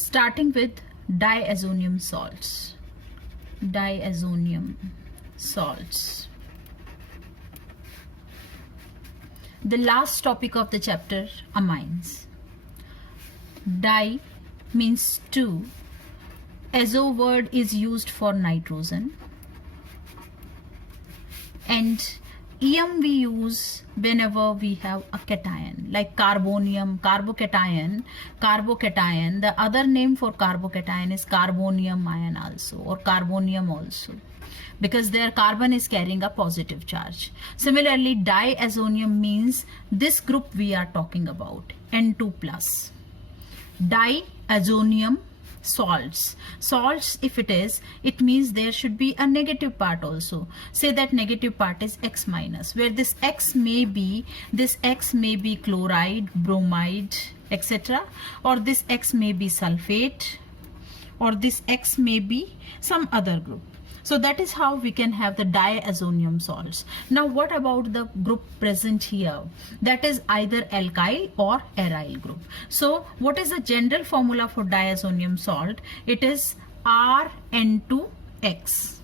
starting with diazonium salts. Diazonium salts. The last topic of the chapter, amines. Di means two. Azo word is used for nitrogen, and EM we use whenever we have a cation, like carbonium, carbocation. The other name for carbocation is carbonium ion also, or carbonium also, because their carbon is carrying a positive charge. Similarly, diazonium means this group we are talking about, N2 plus. Diazonium salts. Salts, if it means there should be a negative part also. Say that negative part is X minus, where this X may be chloride, bromide, etc. Or this X may be sulfate, or this X may be some other group. So that is how we can have the diazonium salts. Now what about the group present here? That is either alkyl or aryl group. So what is the general formula for diazonium salt? It is RN2X.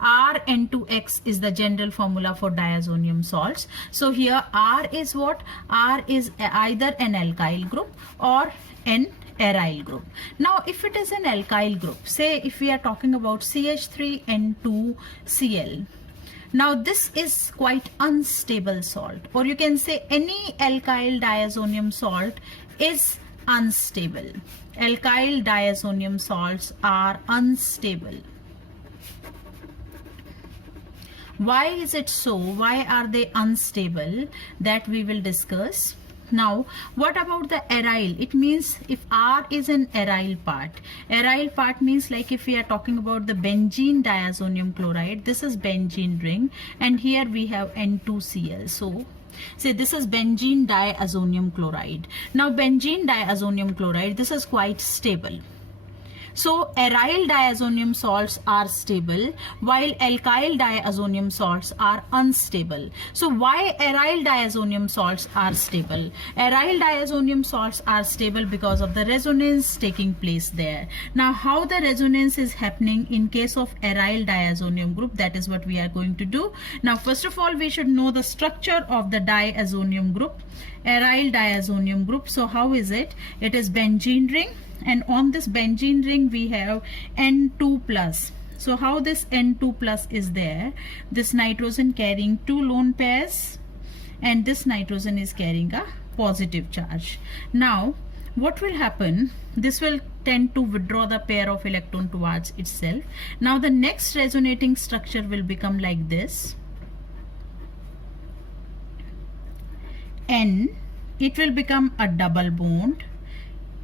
RN2X is the general formula for diazonium salts. So here R is what? R is either an alkyl group or an aryl group. Now if it is an alkyl group, say if we are talking about CH3N2Cl, now this is quite unstable salt, or you can say any alkyl diazonium salt is unstable. Alkyl diazonium salts are unstable. Why is it so? Why are they unstable? That we will discuss. Now what about the aryl? It means if R is an aryl part means, like if we are talking about the benzene diazonium chloride, this is benzene ring, and here we have N2Cl. So say this is benzene diazonium chloride. Now benzene diazonium chloride, this is quite stable. So aryl diazonium salts are stable, while alkyl diazonium salts are unstable. So why aryl diazonium salts are stable? Aryl diazonium salts are stable because of the resonance taking place there. Now how the resonance is happening in case of aryl diazonium group, that is what we are going to do. Now first of all, we should know the structure of the diazonium group, aryl diazonium group. So how is it? It is benzene ring, and on this benzene ring we have N2 plus. So how this N2 plus is there? This nitrogen carrying two lone pairs, and this nitrogen is carrying a positive charge. Now what will happen? This will tend to withdraw the pair of electron towards itself. Now the next resonating structure will become like this. N, it will become a double bond,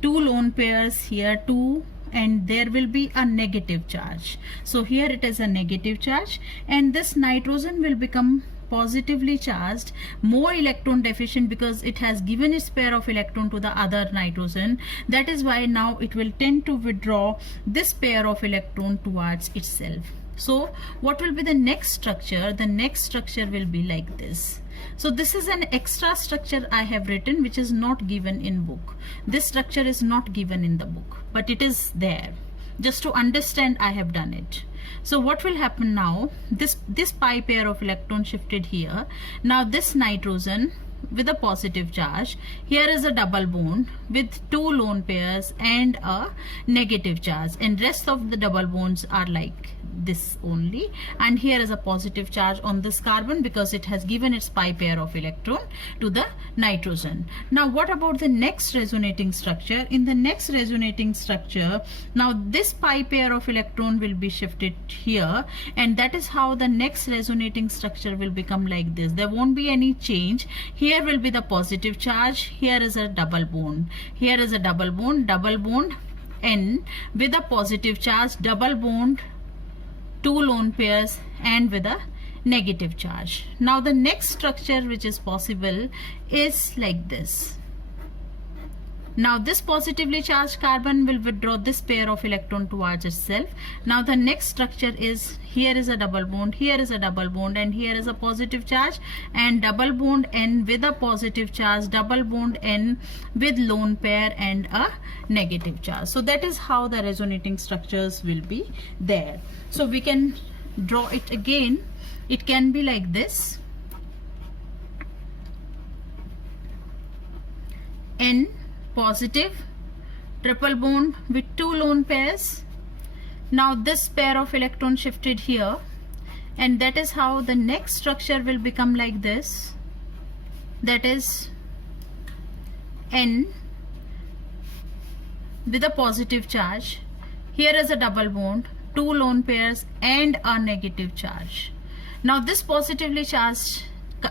two lone pairs here, two, and there will be a negative charge. So here it is a negative charge, and this nitrogen will become positively charged, more electron deficient, because it has given its pair of electron to the other nitrogen. That is why now it will tend to withdraw this pair of electron towards itself. So what will be the next structure? The next structure will be like this. So this is an extra structure I have written, which is not given in book. This structure is not given in the book, but it is there. Just to understand, I have done it. So what will happen now? This pi pair of electron shifted here. Now this nitrogen with a positive charge, here is a double bond with two lone pairs and a negative charge, and rest of the double bonds are like this only, and here is a positive charge on this carbon because it has given its pi pair of electron to the nitrogen. Now what about the next resonating structure? In the next resonating structure, now this pi pair of electron will be shifted here, and that is how the next resonating structure will become like this. There won't be any change. Here will be the positive charge, here is a double bond, here is a double bond N with a positive charge, double bond, two lone pairs, and with a negative charge. Now the next structure which is possible is like this. Now this positively charged carbon will withdraw this pair of electron towards itself. Now the next structure is, here is a double bond, here is a double bond, and here is a positive charge, and double bond N with a positive charge, double bond N with lone pair and a negative charge. So that is how the resonating structures will be there. So we can draw it again. It can be like this. N positive, triple bond with 2 lone pairs. Now this pair of electrons shifted here, and that is how the next structure will become like this. That is N with a positive charge. Here is a double bond, 2 lone pairs and a negative charge. Now this positively charged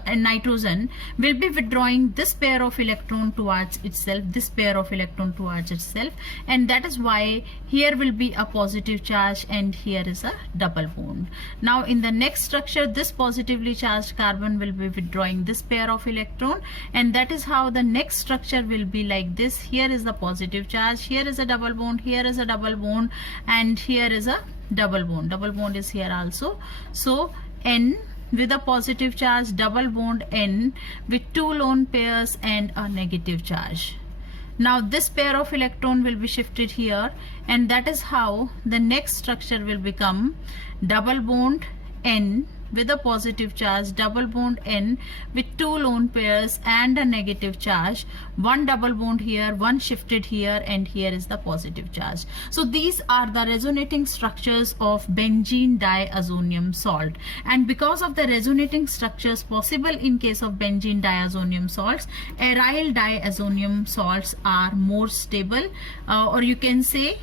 nitrogen will be withdrawing this pair of electron towards itself, and that is why here will be a positive charge and here is a double bond. Now in the next structure, this positively charged carbon will be withdrawing this pair of electron, and that is how the next structure will be like this. Here is the positive charge, here is a double bond, here is a double bond, and here is a double bond is here also. So N with a positive charge, double bond N with 2 lone pairs and a negative charge. Now this pair of electron will be shifted here, and that is how the next structure will become double bond N with a positive charge, double bond N with 2 lone pairs and a negative charge, 1 double bond here, 1 shifted here, and here is the positive charge. So these are the resonating structures of benzene diazonium salt, and because of the resonating structures possible in case of benzene diazonium salts, aryl diazonium salts are more stable, or you can say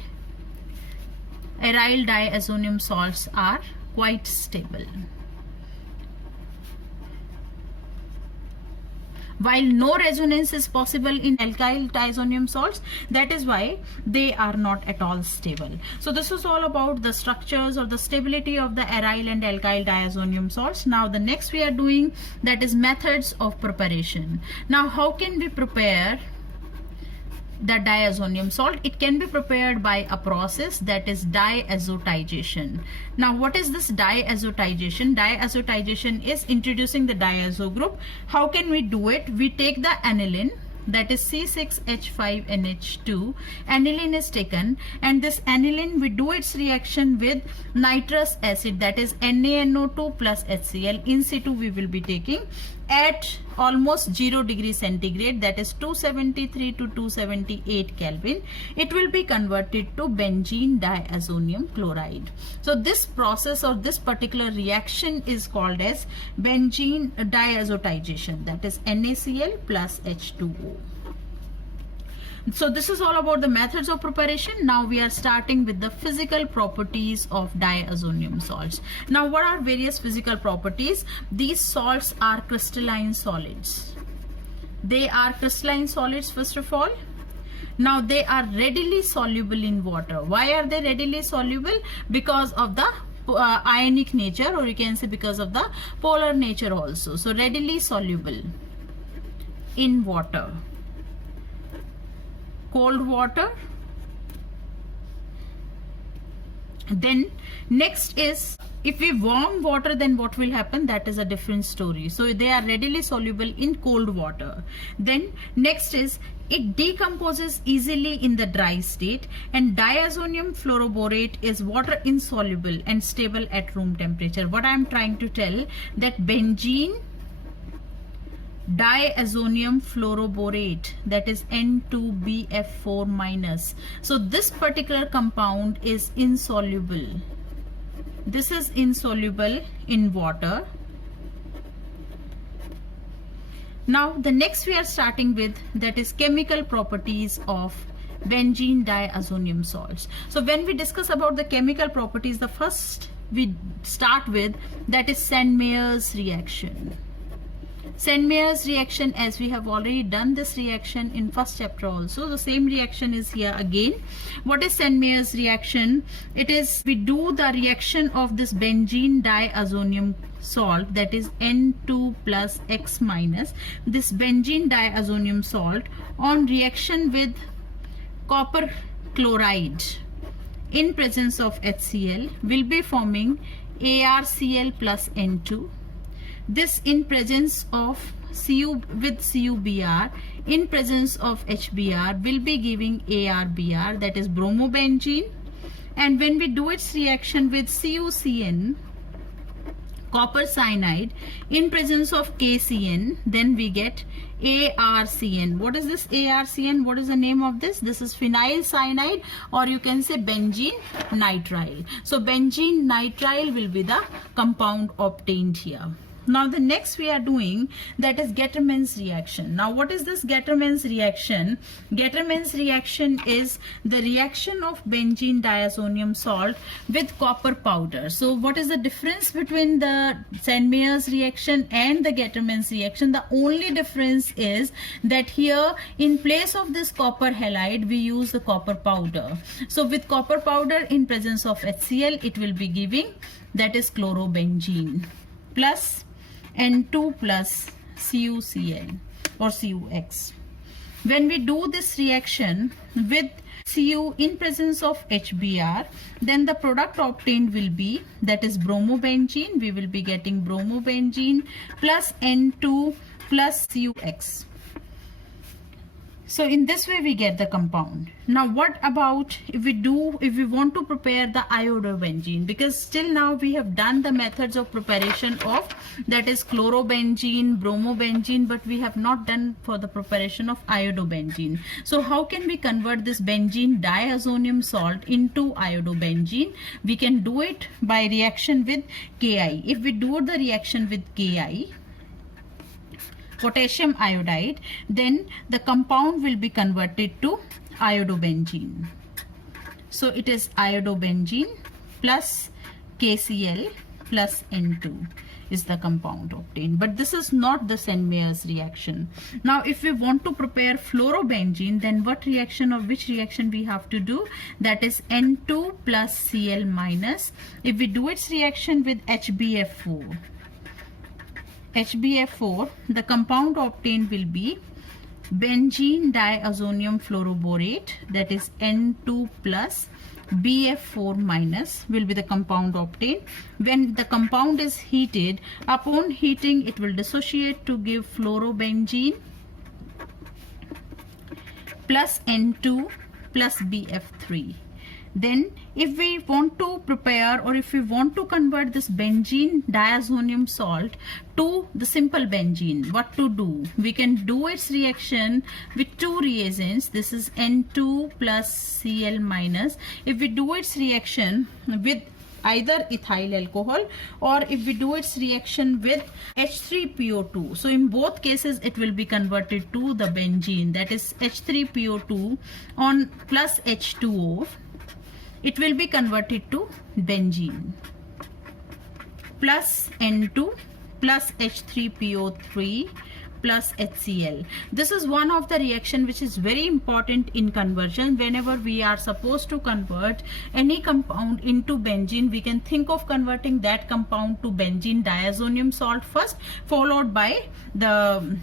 aryl diazonium salts are quite stable. While no resonance is possible in alkyl diazonium salts, that is why they are not at all stable. So this is all about the structures or the stability of the aryl and alkyl diazonium salts. Now the next we are doing, that is methods of preparation. Now how can we prepare the diazonium salt? It can be prepared by a process, that is diazotization. Now what is this diazotization? Diazotization is introducing the diazo group. How can we do it? We take the aniline, that is C6H5NH2. Aniline is taken, and this aniline, we do its reaction with nitrous acid, that is NaNO2 plus HCl. In situ we will be taking at almost 0 degree centigrade, that is 273 to 278 Kelvin. It will be converted to benzene diazonium chloride. So this process or this particular reaction is called as benzene diazotization, that is NaCl plus H2O. So this is all about the methods of preparation. Now we are starting with the physical properties of diazonium salts. Now what are various physical properties? These salts are crystalline solids. They are crystalline solids first of all. Now they are readily soluble in water. Why are they readily soluble? Because of the ionic nature, or you can say because of the polar nature also. So readily soluble in water. Cold water. Then next is, if we warm water, then what will happen? That is a different story. So they are readily soluble in cold water. Then next is, it decomposes easily in the dry state, and diazonium fluoroborate is water insoluble and stable at room temperature. What I am trying to tell, that benzene diazonium fluoroborate, that is N2BF4 minus. So this particular compound is insoluble. This is insoluble in water. Now the next we are starting with, that is chemical properties of benzene diazonium salts. So when we discuss about the chemical properties, the first we start with, that is Sandmeyer's reaction. Sandmeyer's reaction, as we have already done this reaction in first chapter also, the same reaction is here again. What is Sandmeyer's reaction? It is, we do the reaction of this benzene diazonium salt, that is N2 plus X minus, this benzene diazonium salt on reaction with copper chloride in presence of HCl will be forming ArCl plus N2. This in presence of Cu with CuBr in presence of HBr will be giving ArBr, that is bromobenzene. And when we do its reaction with CuCN, copper cyanide, in presence of KCN, then we get ArCN. What is this ArCN? What is the name of this? This is phenyl cyanide, or you can say benzene nitrile. So benzene nitrile will be the compound obtained here. Now the next we are doing, that is Gettermann's reaction. Now what is this Gettermann's reaction? Gettermann's reaction is the reaction of benzene diazonium salt with copper powder. So what is the difference between the Sandmeyer's reaction and the Gettermann's reaction? The only difference is that here in place of this copper halide we use the copper powder. So with copper powder in presence of HCl, it will be giving, that is chlorobenzene plus N2 plus CuCl or CuX. When we do this reaction with Cu in presence of HBr, then the product obtained will be, that is bromobenzene. We will be getting bromobenzene plus N2 plus CuX. So in this way we get the compound. Now what about if we want to prepare the iodobenzene? Because still now we have done the methods of preparation of, that is chlorobenzene, bromobenzene, but we have not done for the preparation of iodobenzene. So how can we convert this benzene diazonium salt into iodobenzene? We can do it by reaction with Ki. If we do the reaction with Ki, potassium iodide, then the compound will be converted to iodobenzene. So it is iodobenzene plus KCl plus N2 is the compound obtained. But this is not the Sandmeyer's reaction. Now if we want to prepare fluorobenzene, then what reaction or which reaction we have to do? That is N2 plus Cl minus. If we do its reaction with HbF4, the compound obtained will be benzene diazonium fluoroborate, that is N2 plus BF4 minus will be the compound obtained. When the compound is heated, upon heating it will dissociate to give fluorobenzene plus N2 plus BF3. Then if we want to prepare, or if we want to convert this benzene diazonium salt to the simple benzene, what to do? We can do its reaction with two reagents. This is N2 plus Cl minus. If we do its reaction with either ethyl alcohol, or if we do its reaction with H3PO2, so in both cases it will be converted to the benzene, that is H3PO2 on plus H2O. It will be converted to benzene plus N2 plus H3PO3 plus HCl. This is one of the reaction which is very important in conversion. Whenever we are supposed to convert any compound into benzene, we can think of converting that compound to benzene diazonium salt first, followed by the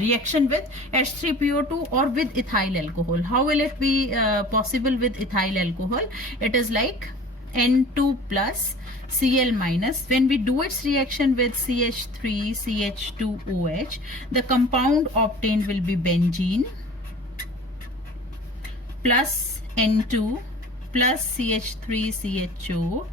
reaction with H3PO2 or with ethyl alcohol. How will it be possible with ethyl alcohol? It is like N2 plus Cl minus. When we do its reaction with CH3 CH2OH, the compound obtained will be benzene plus N2 plus CH3 CHO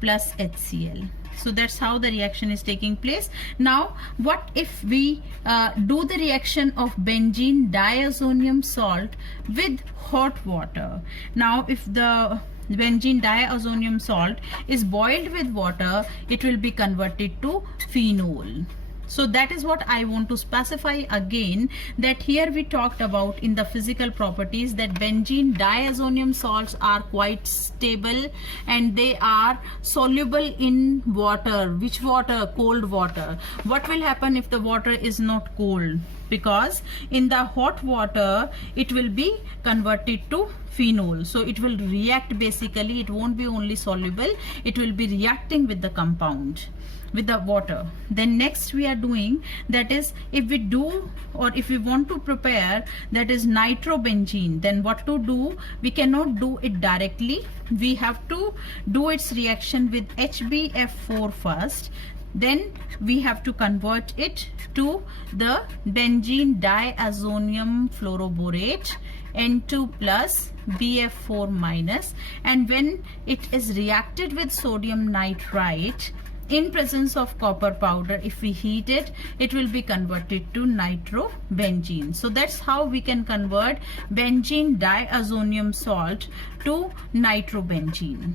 plus HCl. So that's how the reaction is taking place. Now what if we do the reaction of benzene diazonium salt with hot water? Now if the benzene diazonium salt is boiled with water, it will be converted to phenol. So that is what I want to specify again, that here we talked about in the physical properties that benzene diazonium salts are quite stable and they are soluble in water. Which water? Cold water. What will happen if the water is not cold? because in the hot water it will be converted to phenol, so it will react. Basically it won't be only soluble, it will be reacting with the compound, with the water. Then next we are doing, that is, if we do, or if we want to prepare, that is nitrobenzene, then what to do? We cannot do it directly, we have to do its reaction with HbF4 first, then we have to convert it to the benzene diazonium fluoroborate, N2 plus BF4 minus, and when it is reacted with sodium nitrite in presence of copper powder, if we heat it, it will be converted to nitrobenzene. So that's how we can convert benzene diazonium salt to nitrobenzene,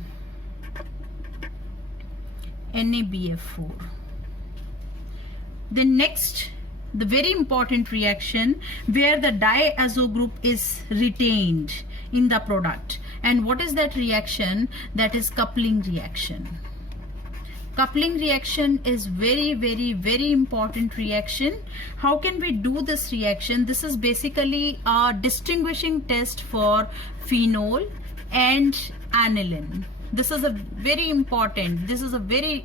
NaBF4. The next, the very important reaction where the diazo group is retained in the product. And what is that reaction? That is coupling reaction. Coupling reaction is very important reaction. How can we do this reaction? This is basically a distinguishing test for phenol and aniline. This is a very important, this is a very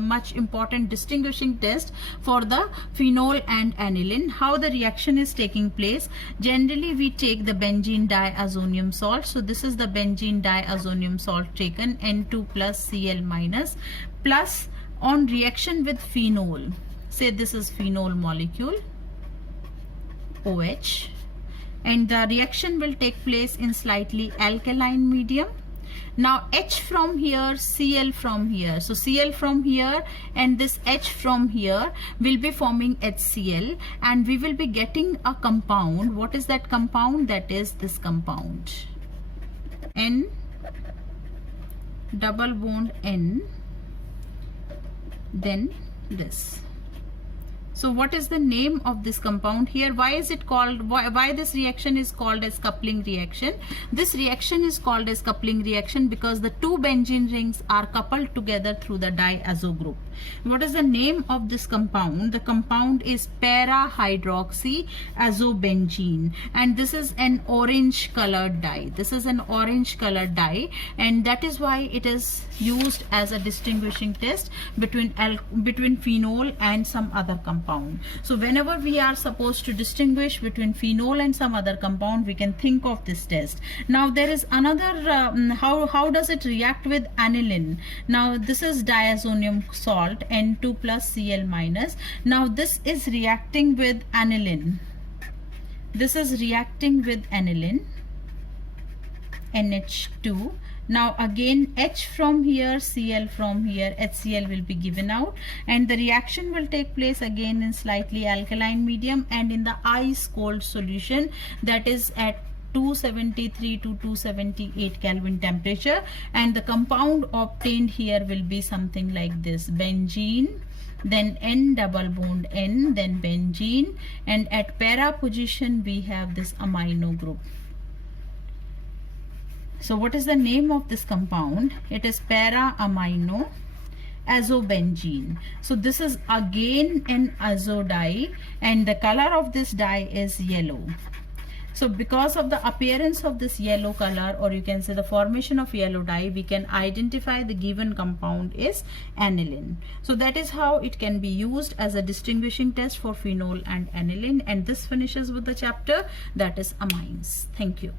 much important distinguishing test for the phenol and aniline. How the reaction is taking place? Generally we take the benzene diazonium salt. So this is the benzene diazonium salt taken, N2 plus Cl minus, plus on reaction with phenol, say this is phenol molecule, OH, and the reaction will take place in slightly alkaline medium. Now H from here, Cl from here, so Cl from here and this H from here will be forming HCl, and we will be getting a compound. What is that compound? That is this compound, N double bond N, then this. So what is the name of this compound here? Why is it called, why this reaction is called as coupling reaction? This reaction is called as coupling reaction because the two benzene rings are coupled together through the diazo group. What is the name of this compound? The compound is para-hydroxyazobenzene, and this is an orange colored dye. This is an orange colored dye, and that is why it is used as a distinguishing test between phenol and some other compound. So whenever we are supposed to distinguish between phenol and some other compound, we can think of this test. Now there is another, how does it react with aniline? Now this is diazonium salt, N2 plus Cl minus. Now this is reacting with aniline. This is reacting with aniline, NH2. Now again H from here, Cl from here, HCl will be given out, and the reaction will take place again in slightly alkaline medium and in the ice cold solution, that is at 273 to 278 Kelvin temperature, and the compound obtained here will be something like this: benzene, then N double bond N, then benzene, and at para position we have this amino group. So what is the name of this compound? It is para-amino azobenzene. So this is again an azo dye, and the color of this dye is yellow. So because of the appearance of this yellow color, or you can say the formation of yellow dye, we can identify the given compound is aniline. So that is how it can be used as a distinguishing test for phenol and aniline, and this finishes with the chapter, that is amines. Thank you.